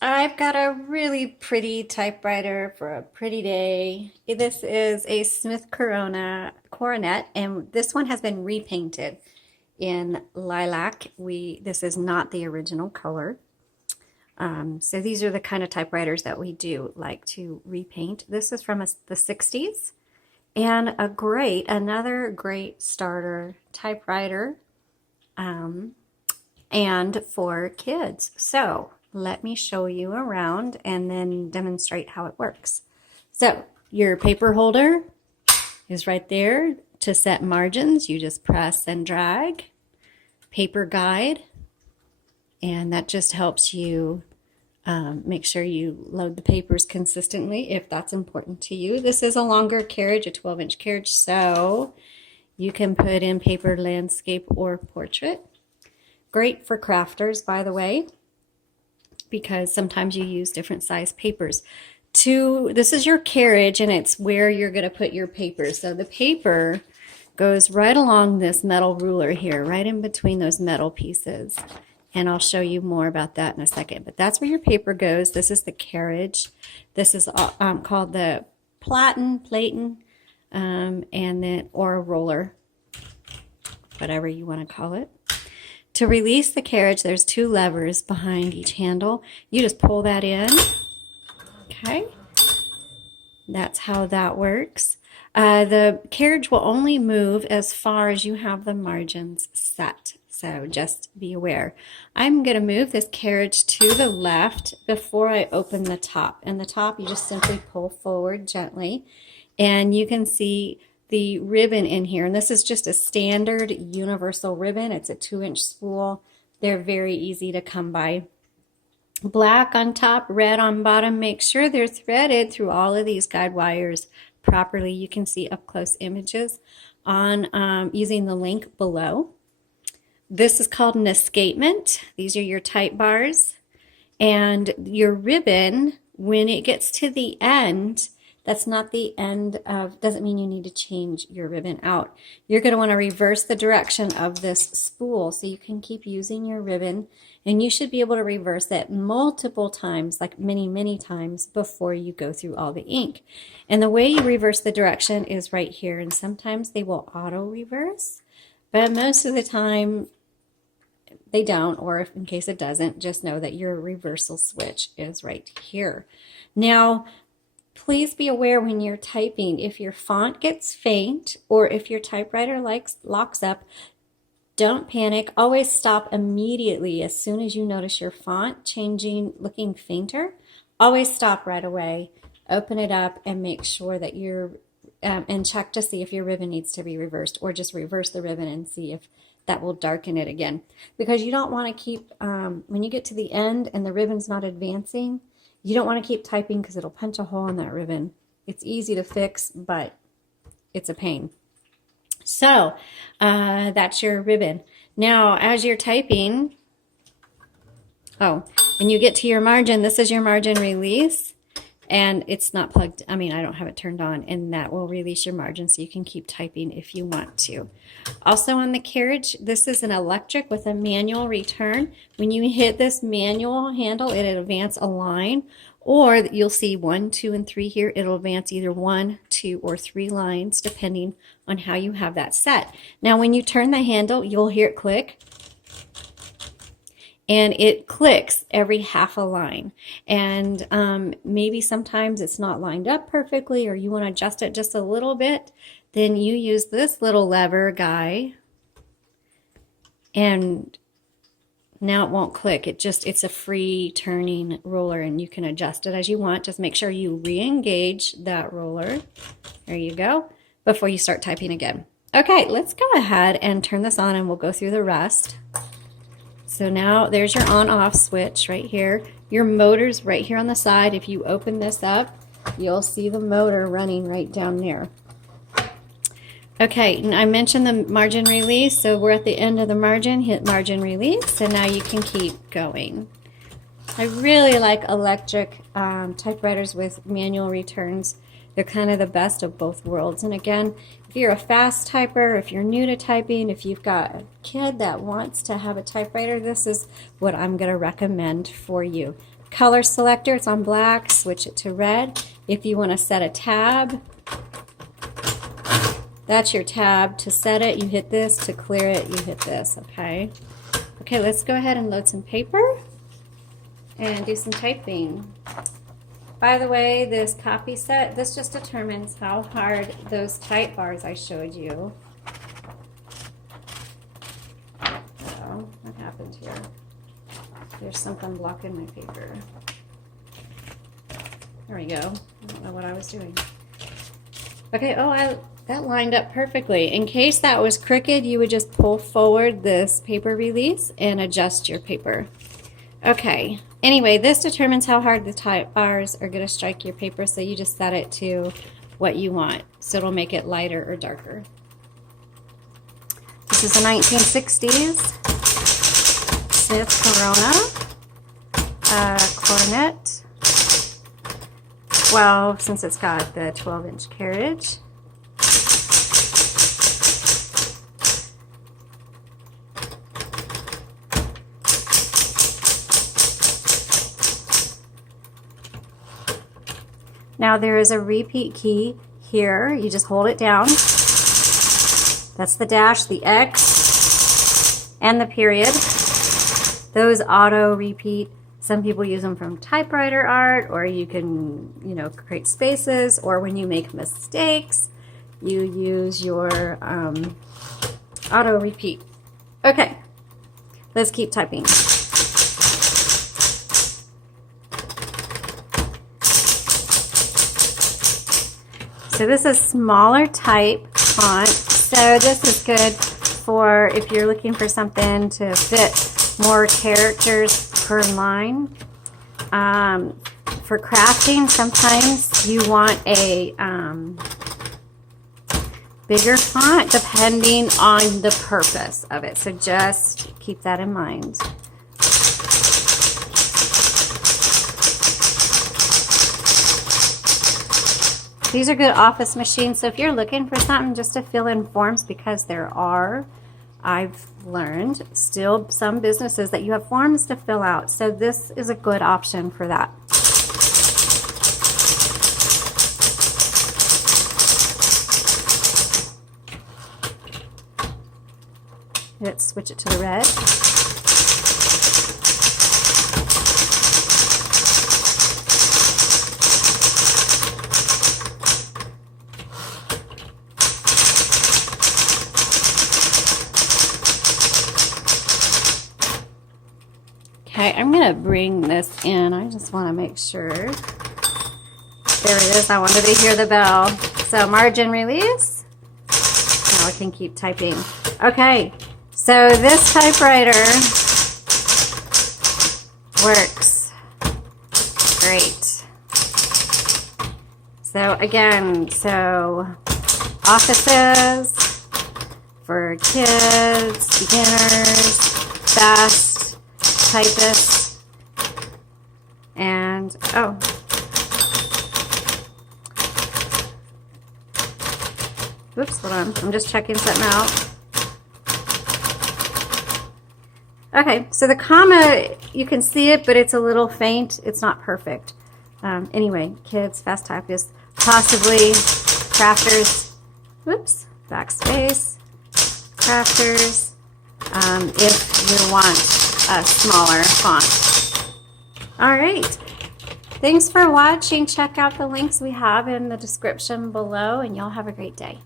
I've got a really pretty typewriter for a pretty day. This is a Smith Corona Coronet, and this one has been repainted in lilac. This is not the original color. So these are the kind of typewriters that we do like to repaint. This is from the 60s, and another great starter typewriter, and for kids. So let me show you around and then demonstrate how it works. So your paper holder is right there to set margins. You just press and drag. Paper guide, and that just helps you make sure you load the papers consistently if that's important to you. This is a longer carriage, a 12-inch carriage, so you can put in paper, landscape, or portrait. Great for crafters, by the way, because sometimes you use different size papers. This is your carriage, and it's where you're going to put your papers. So the paper goes right along this metal ruler here, right in between those metal pieces. And I'll show you more about that in a second. But that's where your paper goes. This is the carriage. This is called the platen, and then, or a roller, whatever you want to call it. To release the carriage, there's two levers behind each handle. You just pull that in. Okay. That's how that works. The carriage will only move as far as you have the margins set. So just be aware. I'm going to move this carriage to the left before I open the top. And the top, you just simply pull forward gently. And you can see the ribbon in here. And this is just a standard universal ribbon. It's a 2-inch spool. They're very easy to come by. Black on top, red on bottom. Make sure they're threaded through all of these guide wires properly. You can see up close images on using the link below. This is called an escapement. These are your type bars. And your ribbon, when it gets to the end, that's not the end of, doesn't mean you need to change your ribbon out. You're going to want to reverse the direction of this spool so you can keep using your ribbon, and you should be able to reverse it multiple times, like many times, before you go through all the ink. And the way you reverse the direction is right here, and sometimes they will auto reverse, but most of the time they don't, or if in case it doesn't, just know that your reversal switch is right here. Now, please be aware when you're typing, if your font gets faint or if your typewriter locks up, don't panic. Always stop immediately as soon as you notice your font looking fainter. Always stop right away, open it up, and make sure that and check to see if your ribbon needs to be reversed, or just reverse the ribbon and see if that will darken it again. Because you don't want to keep, when you get to the end and the ribbon's not advancing, you don't want to keep typing because it'll punch a hole in that ribbon. It's easy to fix, but it's a pain. So that's your ribbon. Now, as you're typing, when you get to your margin, this is your margin release. And it's not plugged, I don't have it turned on, and that will release your margin so you can keep typing if you want to. Also on the carriage, this is an electric with a manual return. When you hit this manual handle, it'll advance a line, or you'll see 1, 2, and 3 here. It'll advance either 1, 2, or 3 lines depending on how you have that set. Now when you turn the handle, you'll hear it click. And it clicks every half a line. And maybe sometimes it's not lined up perfectly, or you want to adjust it just a little bit. Then you use this little lever guy, and now it won't click. It's a free turning roller, and you can adjust it as you want. Just make sure you re-engage that roller. There you go, before you start typing again. Okay, let's go ahead and turn this on, and we'll go through the rest. So now there's your on-off switch right here. Your motor's right here on the side. If you open this up, you'll see the motor running right down there. Okay, and I mentioned the margin release, so we're at the end of the margin. Hit margin release, and now you can keep going. I really like electric typewriters with manual returns. They're kind of the best of both worlds. And again, if you're a fast typer, if you're new to typing, if you've got a kid that wants to have a typewriter, this is what I'm going to recommend for you. color selector. It's on black. Switch it to red. If you want to set a tab, that's your tab. To set it, you hit this. To clear it, you hit this, okay? Okay, let's go ahead and load some paper and do some typing. By the way, this copy set, this just determines how hard those type bars I showed you. Oh, what happened here? There's something blocking my paper. There we go. I don't know what I was doing. Okay, oh, that lined up perfectly. In case that was crooked, you would just pull forward this paper release and adjust your paper. Okay, anyway, this determines how hard the type bars are going to strike your paper, so you just set it to what you want. So it'll make it lighter or darker. This is a 1960s Smith Corona Coronet. Well, since it's got the 12-inch carriage. Now there is a repeat key here. You just hold it down. That's the dash, the X, and the period. Those auto repeat. Some people use them from typewriter art, or you can, create spaces, or when you make mistakes, you use your auto repeat. Okay, let's keep typing. So this is smaller type font, so this is good for if you're looking for something to fit more characters per line. For crafting, sometimes you want a bigger font depending on the purpose of it, so just keep that in mind. These are good office machines, so if you're looking for something just to fill in forms, because there are, I've learned, still some businesses that you have forms to fill out, so this is a good option for that. Let's switch it to the red. Okay, I'm going to bring this in. I just want to make sure. There it is. I wanted to hear the bell. So margin release. Now I can keep typing. Okay, so this typewriter works great. So again, offices for kids, beginners, fast typists, and oops, hold on, I'm just checking something out. Okay, so the comma, you can see it, but it's a little faint. It's not perfect. Anyway, kids, fast typists, possibly crafters, whoops, backspace, crafters, if you want a smaller font. All right. Thanks for watching. Check out the links we have in the description below, and y'all have a great day.